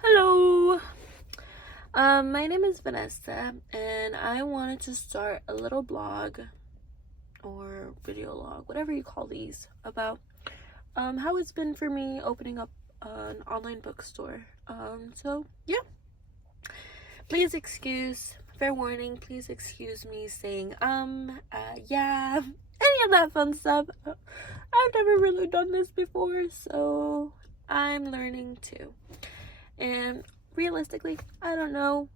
Hello. My name is Vanessa, and I wanted to start a little blog or video log, whatever you call these, about how it's been for me opening up an online bookstore. So yeah, fair warning, please excuse me saying yeah, any of that fun stuff. I've never really done this before, so I'm learning too. And realistically, I don't know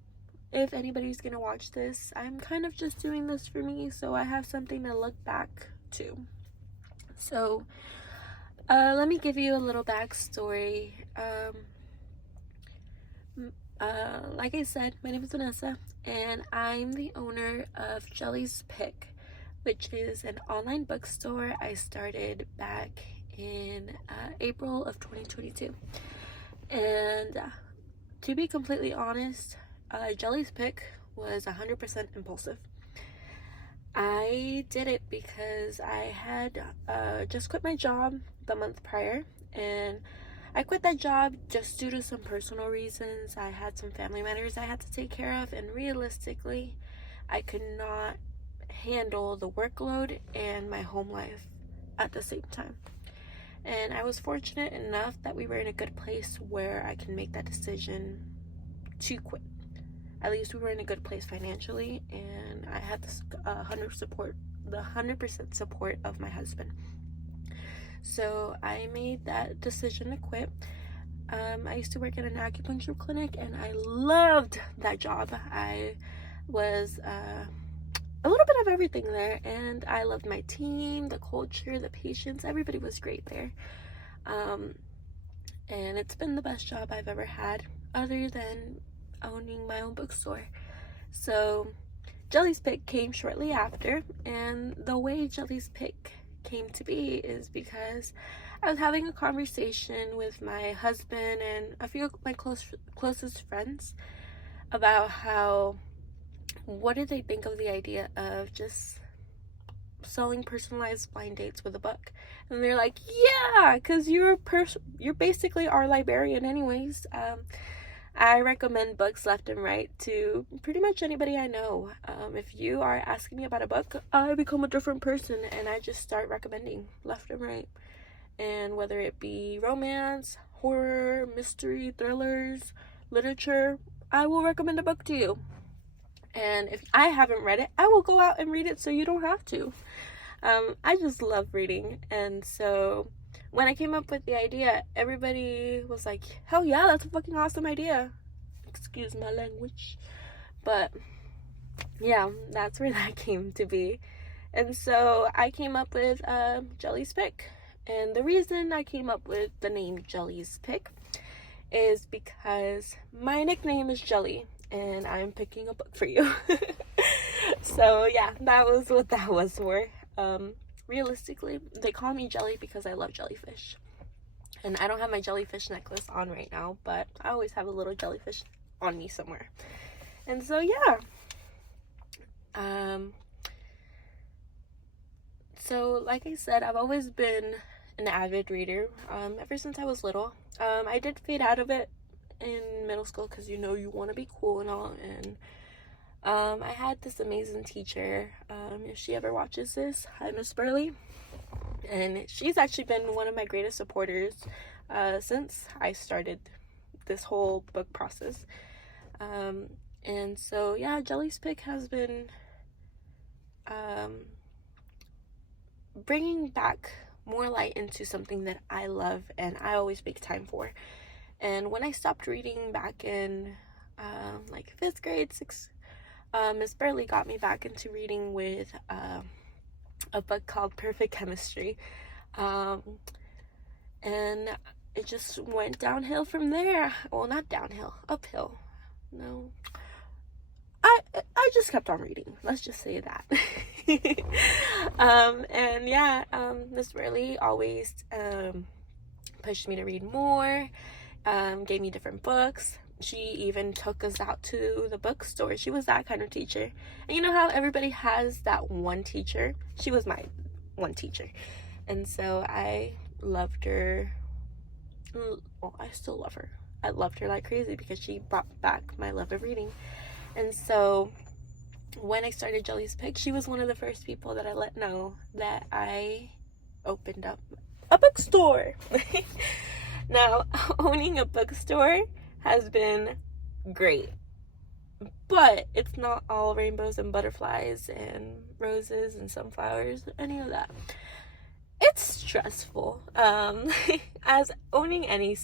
if anybody's gonna watch this. I'm kind of just doing this for me, so I have something to look back to. So, let me give you a little backstory. Like I said, my name is Vanessa, and I'm the owner of Jelly's Pick, which is an online bookstore I started back in April of 2022. And to be completely honest, Jelly's Pick was 100% impulsive. I did it because I had just quit my job the month prior, and I quit that job just due to some personal reasons. I had some family matters I had to take care of, and realistically, I could not handle the workload and my home life at the same time. And I was fortunate enough that we were in a good place where I can make that decision to quit. At least we were in a good place financially, and I had this 100% support of my husband. So I made that decision to quit. I used to work at an acupuncture clinic, and I loved that job. I was a little bit of everything there, and I loved my team, the culture, the patients. Everybody was great there. And it's been the best job I've ever had, other than owning my own bookstore. So Jelly's Pick came shortly after, and the way Jelly's Pick came to be is because I was having a conversation with my husband and a few of my closest friends about what did they think of the idea of just selling personalized blind dates with a book. And they're like, yeah, because you're basically our librarian anyways. I recommend books left and right to pretty much anybody I know. If you are asking me about a book, I become a different person, and I just start recommending left and right. And whether it be romance, horror, mystery, thrillers, literature, I will recommend a book to you. And if I haven't read it, I will go out and read it so you don't have to. I just love reading, and so when I came up with the idea, everybody was like, hell yeah, that's a fucking awesome idea. Excuse my language. But yeah, that's where that came to be. And so I came up with Jelly's Pick. And the reason I came up with the name Jelly's Pick is because my nickname is Jelly, and I'm picking a book for you. So yeah, that was what that was for. Realistically, they call me Jelly because I love jellyfish. And I don't have my jellyfish necklace on right now, but I always have a little jellyfish on me somewhere. And so yeah. So like I said, I've always been an avid reader, ever since I was little. I did fade out of it in middle school because you want to be cool and all, and I had this amazing teacher. If she ever watches this, hi Miss Burley. And she's actually been one of my greatest supporters since I started this whole book process. And so yeah, Jelly's Pick has been bringing back more light into something that I love and I always make time for. And when I stopped reading back in like 5th grade, Miss Burley got me back into reading with a book called Perfect Chemistry. And it just went downhill from there. Well, not downhill, uphill. No. I just kept on reading. Let's just say that. And yeah, Miss Burley always pushed me to read more, gave me different books. She even took us out to the bookstore. She was that kind of teacher. And you know how everybody has that one teacher? She was my one teacher. And so I loved her. Well, I still love her. I loved her like crazy because she brought back my love of reading. And so when I started Jelly's Pick, she was one of the first people that I let know that I opened up a bookstore. Now, owning a bookstore has been great, but it's not all rainbows and butterflies and roses and sunflowers, any of that. It's stressful. As owning any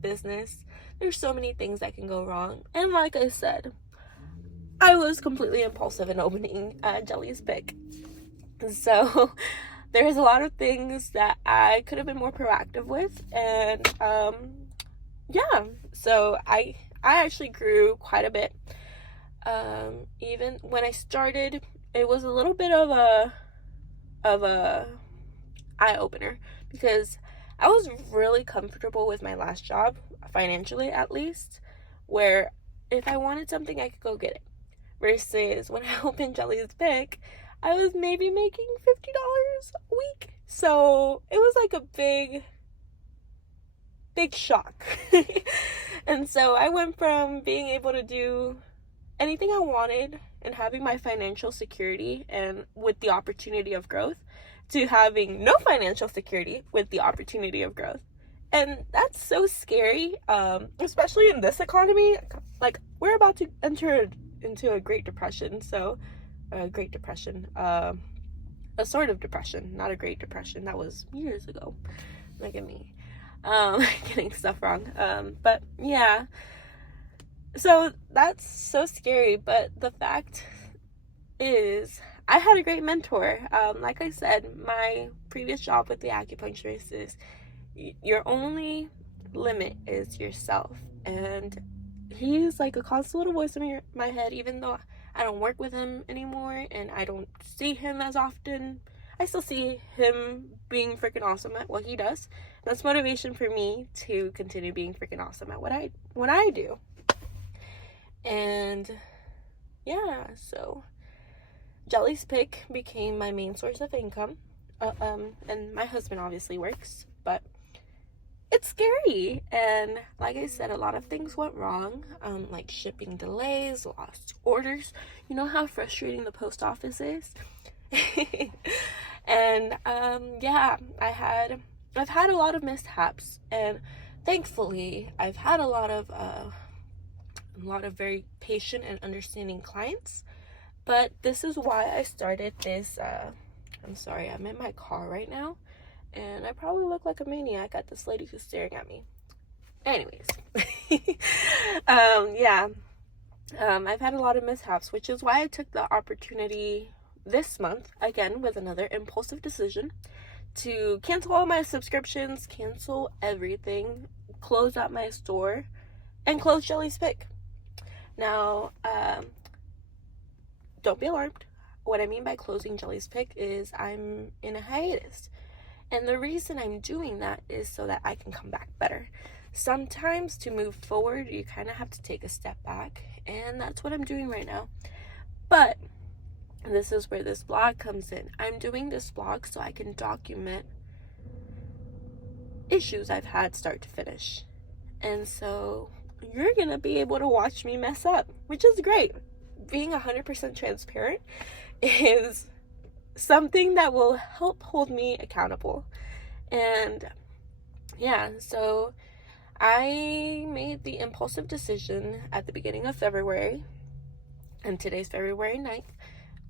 business, there's so many things that can go wrong. And like I said, I was completely impulsive in opening Jelly's Pick. So there's a lot of things that I could have been more proactive with. And yeah, so I actually grew quite a bit. Even when I started, it was a little bit of a eye-opener because I was really comfortable with my last job, financially at least, where if I wanted something I could go get it, versus when I opened Jelly's Pick, I was maybe making $50 a week. So it was like a big shock. And so I went from being able to do anything I wanted and having my financial security and with the opportunity of growth to having no financial security with the opportunity of growth. And that's so scary, especially in this economy. Like, we're about to enter into a Great Depression. So, a sort of depression, not a Great Depression. That was years ago. Look at me. Getting stuff wrong. But yeah. So that's so scary, but the fact is I had a great mentor. Like I said, my previous job with the acupuncturist is your only limit is yourself. And he's like a constant little voice in my head, even though I don't work with him anymore and I don't see him as often. I still see him being freaking awesome at what he does. That's motivation for me to continue being freaking awesome at what I do. And yeah, so Jelly's Pick became my main source of income. And my husband obviously works, but it's scary. And like I said, a lot of things went wrong, like shipping delays, lost orders. You know how frustrating the post office is? And yeah, I've had a lot of mishaps, and thankfully I've had a lot of very patient and understanding clients. But this is why I started this. I'm sorry, I'm in my car right now and I probably look like a maniac at this lady who's staring at me. Anyways. Yeah, I've had a lot of mishaps, which is why I took the opportunity this month, again with another impulsive decision, to cancel all my subscriptions, cancel everything, close out my store, and close Jelly's Pick. Now, don't be alarmed. What I mean by closing Jelly's Pick is I'm in a hiatus. And the reason I'm doing that is so that I can come back better. Sometimes to move forward, you kind of have to take a step back. And that's what I'm doing right now. But this is where this blog comes in. I'm doing this blog so I can document issues I've had start to finish. And so you're going to be able to watch me mess up, which is great. Being 100% transparent is something that will help hold me accountable. And yeah, so I made the impulsive decision at the beginning of February, and today's February 9th,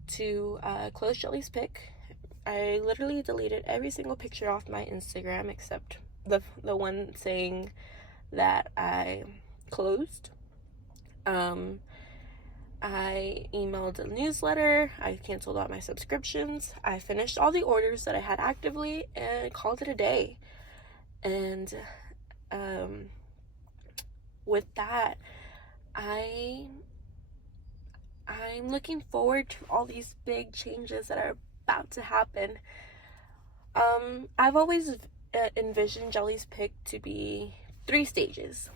to close Jelly's Pick. I literally deleted every single picture off my Instagram except the one saying that I closed. I emailed a newsletter, I canceled all my subscriptions, I finished all the orders that I had actively, and called it a day. And with that, I'm looking forward to all these big changes that are about to happen. I've always envisioned Jelly's Pick to be 3 stages.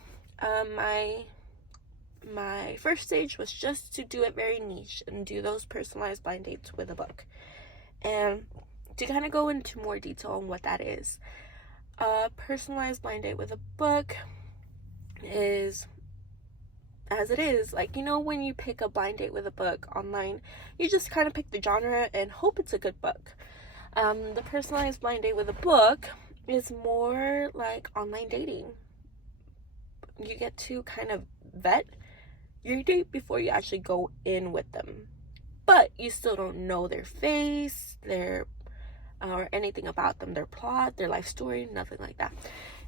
My first stage was just to do it very niche and do those personalized blind dates with a book. And to kind of go into more detail on what that is. A personalized blind date with a book is as it is. Like, you know, when you pick a blind date with a book online, you just kind of pick the genre and hope it's a good book. The personalized blind date with a book is more like online dating. You get to kind of vet your date before you actually go in with them, but you still don't know their face, their or anything about them, their plot, their life story, nothing like that.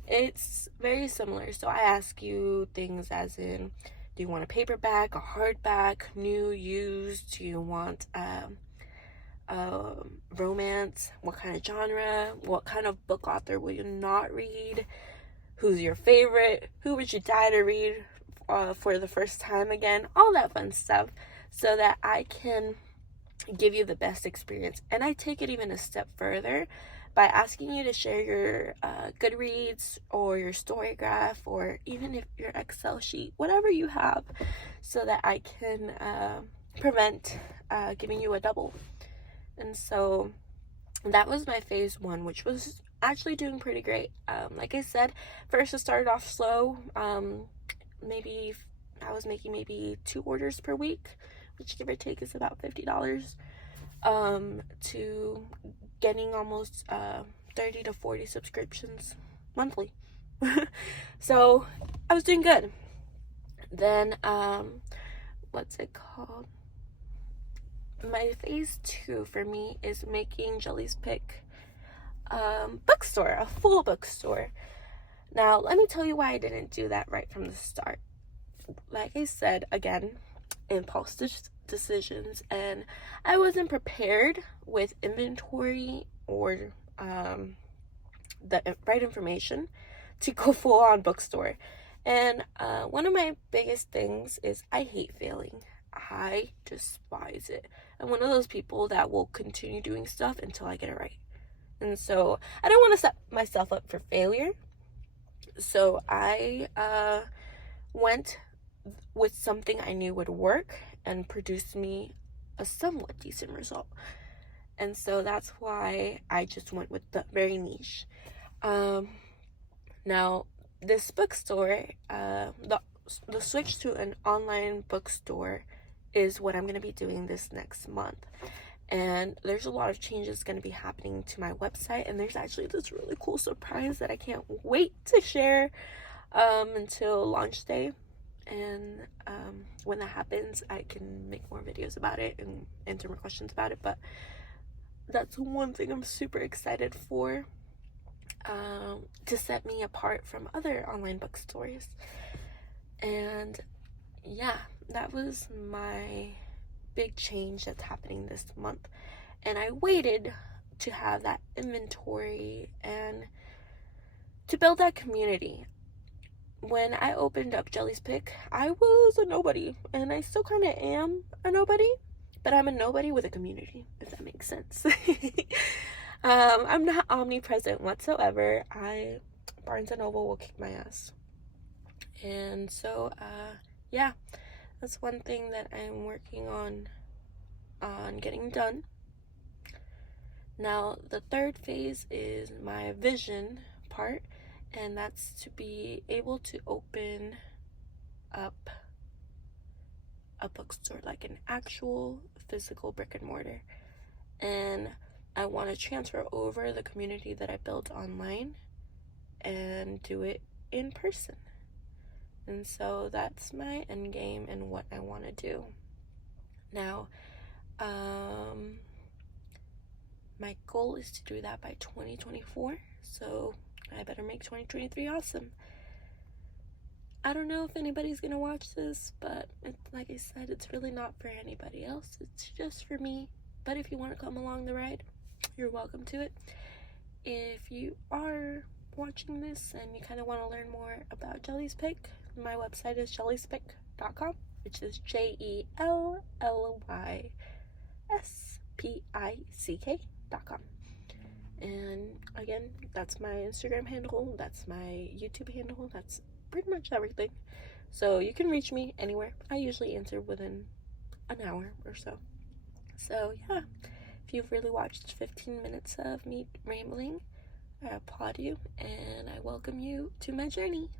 It's very similar. So I ask you things as in, do you want a paperback, a hardback, new, used? Do you want romance? What kind of genre? What kind of book author will you not read? Who's your favorite? Who would you die to read for the first time again? All that fun stuff, so that I can give you the best experience. And I take it even a step further by asking you to share your Goodreads or your Storygraph, or even if your Excel sheet, whatever you have, so that I can prevent giving you a double. And so that was my phase one, which was actually doing pretty great. Like I said, first it started off slow. Maybe I was making maybe 2 orders per week, which give or take is about $50, to getting almost 30 to 40 subscriptions monthly. So I was doing good. Then what's it called? My phase 2 for me is making Jelly's Pick bookstore, a full bookstore. Now let me tell you why I didn't do that right from the start. Like I said, again, impulse decisions, and I wasn't prepared with inventory or the right information to go full on bookstore. And one of my biggest things is I hate failing. I despise it. I'm one of those people that will continue doing stuff until I get it right. And so I don't want to set myself up for failure. So I went with something I knew would work and produce me a somewhat decent result. And so that's why I just went with the very niche. Now, this bookstore, the switch to an online bookstore is what I'm going to be doing this next month. And there's a lot of changes going to be happening to my website, and there's actually this really cool surprise that I can't wait to share until launch day. And when that happens, I can make more videos about it and answer more questions about it. But that's one thing I'm super excited for, to set me apart from other online bookstores. And yeah, that was my big change that's happening this month. And I waited to have that inventory and to build that community. When I opened up Jelly's Pick, I was a nobody, and I still kind of am a nobody, but I'm a nobody with a community, if that makes sense. I'm not omnipresent whatsoever. Barnes & Noble will kick my ass. And so, yeah, that's one thing that I'm working on getting done. Now, the third phase is my vision part, and that's to be able to open up a bookstore, like an actual physical brick and mortar. And I want to transfer over the community that I built online and do it in person. And so that's my end game and what I want to do. Now, my goal is to do that by 2024. So I better make 2023 awesome. I don't know if anybody's gonna watch this, but like I said, it's really not for anybody else. It's just for me. But if you want to come along the ride, you're welcome to it. If you are watching this and you kind of want to learn more about Jelly's Pick, my website is jellyspick.com, which is JELLYSPICK.com. And again, that's my Instagram handle, that's my YouTube handle, that's pretty much everything. So you can reach me anywhere. I usually answer within an hour or so. So yeah, if you've really watched 15 minutes of me rambling, I applaud you and I welcome you to my journey.